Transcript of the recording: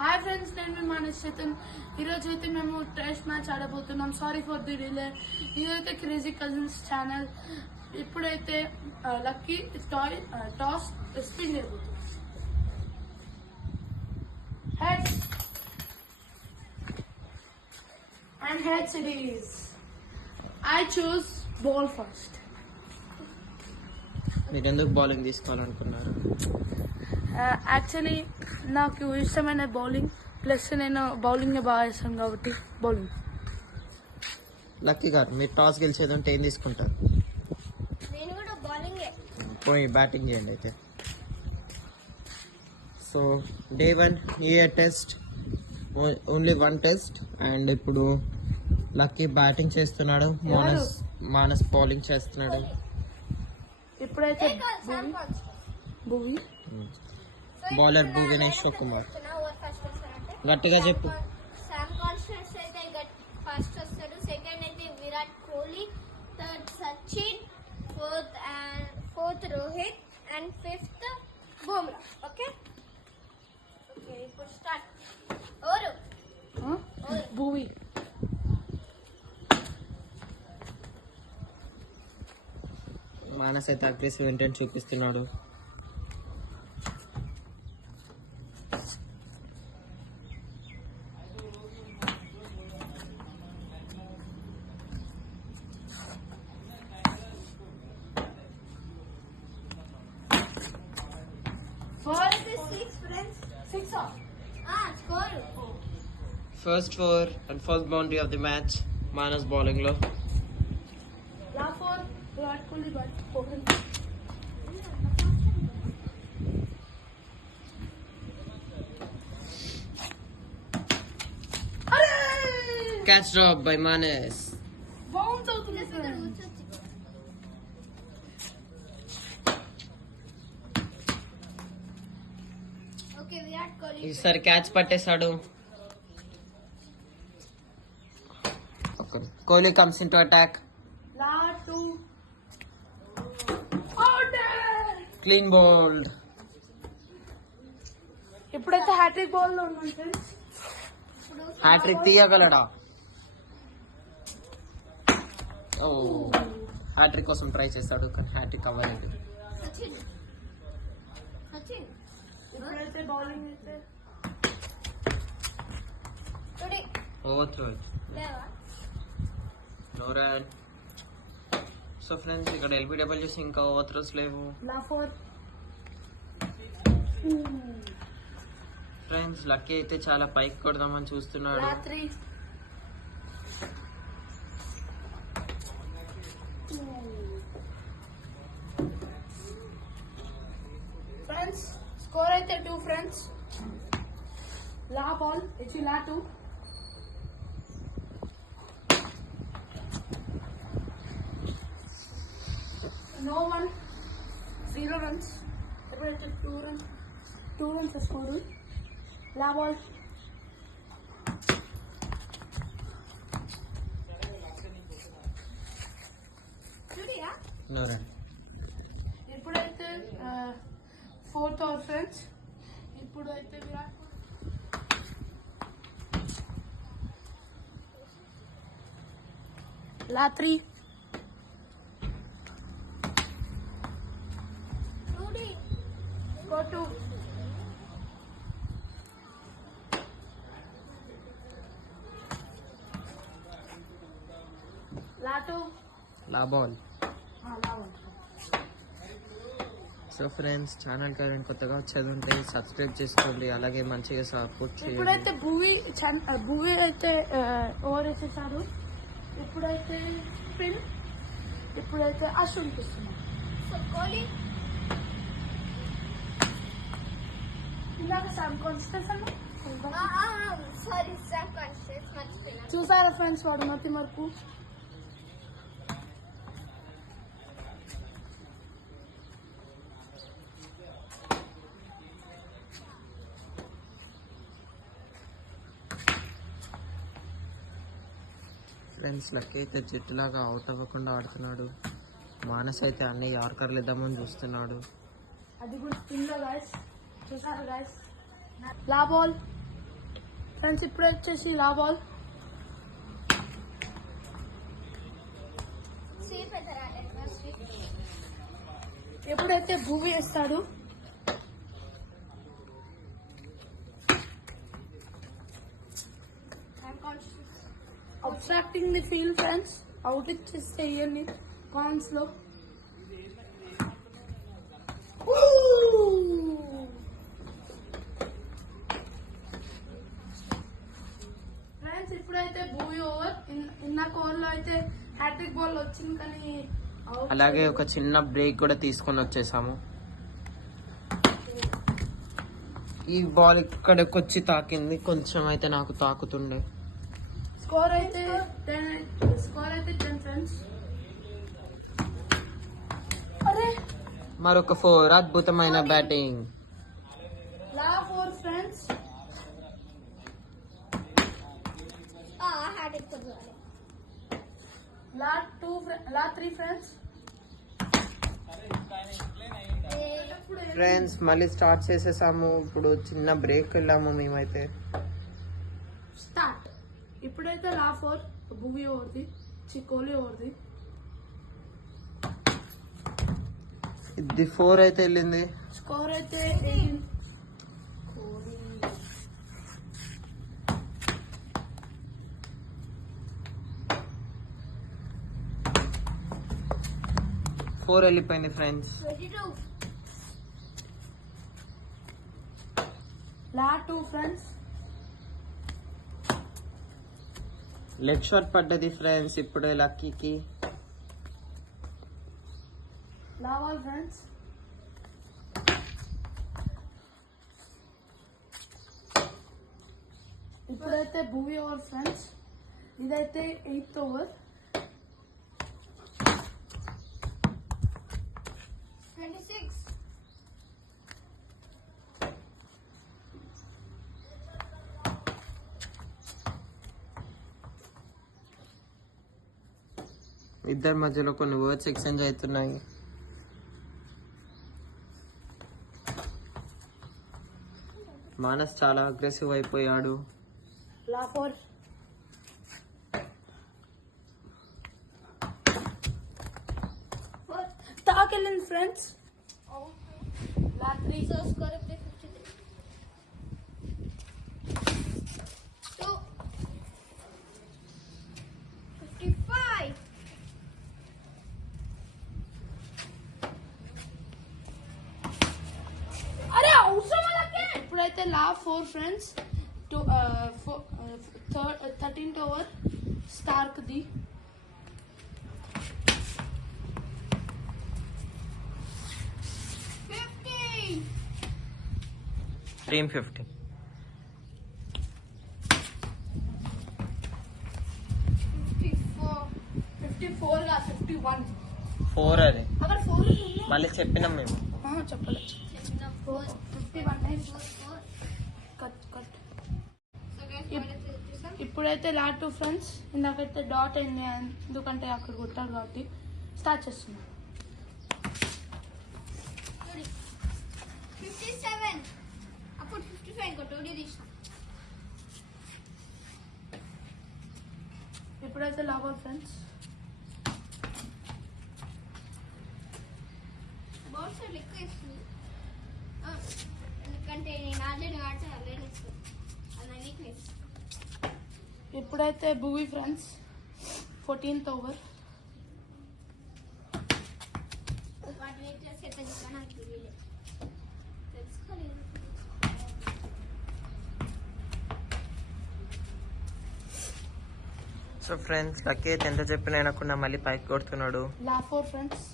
Hi friends, నేను మీ మానస్ చేతన్. ఈరోజు అయితే మేము టెస్ట్ మ్యాచ్ ఆడబోతున్నాం. Sorry for the delay. ఇదైతే క్రేజీ కజిన్స్ ఛానల్. ఇప్పుడైతే లక్కీ టాస్ స్పిన్ చేయబోతున్నాం. Heads and heads it is. I choose ball first. మీరు ఎందుకు బౌలింగ్ తీసుకోవాలనుకున్నారు? యాక్చువల్లీ నాకు ఇష్టమైన బౌలింగ్, ప్లస్ నేను బౌలింగ్ బాగా ఇష్టం కాబట్టి బౌలింగ్. లక్కీ గారు, మీరు టాస్ గెలిచేది ఉంటే ఏం తీసుకుంటారు? నేను కూడా బౌలింగ్. పోయి బ్యాటింగ్ చేయండి అయితే. So day 1 year test, only 1 test. And ఇప్పుడు లక్కీ బ్యాటింగ్ చేస్తున్నాడు, మానస్ బౌలింగ్ చేస్తున్నాడు. ఇప్పుడైతే భూవి బౌలర్ భువనేష్ కుమార్. గట్టిగా చెప్పు. శామ్ కాన్స్టెన్స్ అయితే ఫస్ట్ వస్తాడు, సెకండ్ అయితే Virat Kohli, third Sachin, fourth Rohit and fifth Bumrah. Okay okay, ఇప్పుడు స్టార్ట్. ఓరు భూవి. మానస్ అయితే అగ్రెసివ్ ఇంటెంట్ చూపిస్తున్నాడు. First 4 and first boundary of the match Manas bowling లో. Virat Kohli catch drop by Manas. Bounce అవుతుంది. విరాట్ కోహ్లీ ఈసారి క్యాచ్ పట్టేశాడు. Kohli comes in to attack. Clean bowled. ఇప్పుడైతే హ్యాట్రిక్ బాల్ లో ఉన్నాం ఫ్రెండ్స్. హ్యాట్రిక్ తీయగలడా? ఓ, హ్యాట్రిక్ కోసం ట్రై చేశాడు కానీ హ్యాట్రిక్ అవ్వలేదు. సచిన్ సచిన్ ఇప్పుడైతే బౌలింగ్ అయితే ఓవర్ త్రో. లేవా? No run. సో ఫ్రెండ్స్, ఇక్కడ ఎల్బిడబ్ల్యూ చేసి ఇంకా ఓవర్ త్రోస్ లేవు. ఫ్రెండ్స్, లక్కీ అయితే చాలా పైకి కొడదామని చూస్తున్నాడు. ఫ్రెండ్స్, స్కోర్ అయితే 2 ఫ్రెండ్స్. లా బాల్ ఇచ్చి లా 2. No one, 0 runs. Everybody 2 runs scored. La ball. No run. ఇప్పుడైతే 4th ఓవర్ ఫ్రెండ్స్. ఇప్పుడైతే విరాట్ లా 3. Go to Lato. లా ball. La one. So friends, channel కి కొత్తగా వచ్చేది ఉంటే సబ్స్క్రైబ్ చేసుకోండి, అలాగే మంచిగా సపోర్ట్ చేయండి. ఇప్పుడైతే భూవి అయితే ఓవర్ వేసేసారు. ఇప్పుడైతే స్పిన్. ఇప్పుడైతే అశ్విన్కి ఇస్తున్నాం. కోహ్లీ ఇందాక శామ్ కాన్స్టెన్స్ అన్న సారీ, శామ్ కాన్స్టెన్స్ మర్చిపోయినా. చూసారా ఫ్రెండ్స్, వాడు మతి మరకు. ఫ్రెండ్స్, లక్కీ అయితే జట్టులాగా అవుట్ అవ్వకుండా ఆడుతున్నాడు. మానస్ అయితే అన్ని యార్కర్లు ఇద్దామని చూస్తున్నాడు. అది కూడా స్పిన్ లో గైస్. చూసారు గైస్. లా బాల్ ఫ్రెండ్స్ ఇప్పుడు వచ్చేసి లా బాల్. సేఫ్ అయితే రాలేదు ఫస్ట్ ఎప్పుడైతే భూమి వేస్తాడు I'm conscious obstructing the field friends. Out ఇచ్చేస్తే ఇవన్నీ కాన్స్ లో. ఫ్రెండ్స్ ఇప్పుడైతే భూమి ఓవర్. ఇందాక ఓవర్ లో అయితే హ్యాట్రిక్ బాల్ వచ్చింది కానీ out. అలాగే ఒక చిన్న బ్రేక్ కూడా తీసుకొని వచ్చేసాము. ఈ బాల్ ఇక్కడికి వచ్చి తాకింది, కొంచెం అయితే నాకు తాకుతుండే. స్కోర్ అయితే 10 ఫ్రెండ్స్. అరే మరొక 4 అద్భుతమైన బ్యాటింగ్. లా 4 ఫ్రెండ్స్. హ్యాట్ ఎక్కువ లా 3 ఫ్రెండ్స్. ఫ్రెండ్స్ మళ్ళీ స్టార్ట్ చేసేసాము. ఇప్పుడు చిన్న బ్రేక్ వెళ్ళాము మేమైతే. స్టార్ట్. ఇప్పుడైతే లా 4 భూమి ఓవర్ది, కోహ్లీ ఓవర్ది. ఇది 4 అయితే వెళ్ళింది. స్కోర్ అయితే 18. కోహ్లీ 4 వెళ్ళిపోయింది ఫ్రెండ్స్. 22 లా 2 ఫ్రెండ్స్. లెగ్ షాట్ పడ్డది ఫ్రెండ్స్ ఇప్పుడే లక్కీకి. లా బాల్ ఫ్రెండ్స్. ఇప్పుడైతే భూమి ఓవర్ ఫ్రెండ్స్. ఇదైతే 8th ఓవర్. 26 ఇద్దరి మధ్యలో కొన్ని వర్డ్స్ ఎక్స్చేంజ్ అవుతున్నాయి. మానస్ చాలా అగ్రెసివ్ అయిపోయాడు. లా 4. తాకెళ్ళింది ఫ్రెండ్స్. లా 3. సో స్కోర్ అయితే 53 2 55 అరే అవసరం అలాగే. ఇప్పుడైతే లా 4 ఫ్రెండ్స్. 13th ఓవర్ స్టార్క్ ది. 50 350. 54 గా 51. 4 అది అక్కడ 4 మళ్ళీ చెప్పినాం మేము. చెప్పలేదు. 51 కట్ కట్. సో గైస్ మనకి చూసాం ఇప్పుడైతే లా 2 ఫ్రెండ్స్. ఇందాకైతే డాట్ అయింది ఎందుకంటే అక్కడ కొట్టారు కాబట్టి. స్టార్ట్ చేస్తున్నాం. 57 అప్పుడు 55 కొట్టోడి తీసిన ఇప్పుడైతే లా బాల్ ఫ్రెండ్స్. బౌన్స్ ఎక్కువ ఇస్తుంది ఎందుకంటే నేను ఆల్రెడీ ఆడితే ఆల్రెడీ ఇస్తుంది అది వీక్నెస్ ఇప్పుడైతే భూవి ఫ్రెండ్స్. 14th over. వాటి వీక్నెస్ అయితే ఇంకా నాకు తెలియలేదు తెలుసుకోలేదు సో ఫ్రెండ్స్ లక్కీ అయితే ఎంత చెప్పినా వినకుండా మళ్ళీ పైకి కొడుతున్నాడు. లా 4 ఫ్రెండ్స్.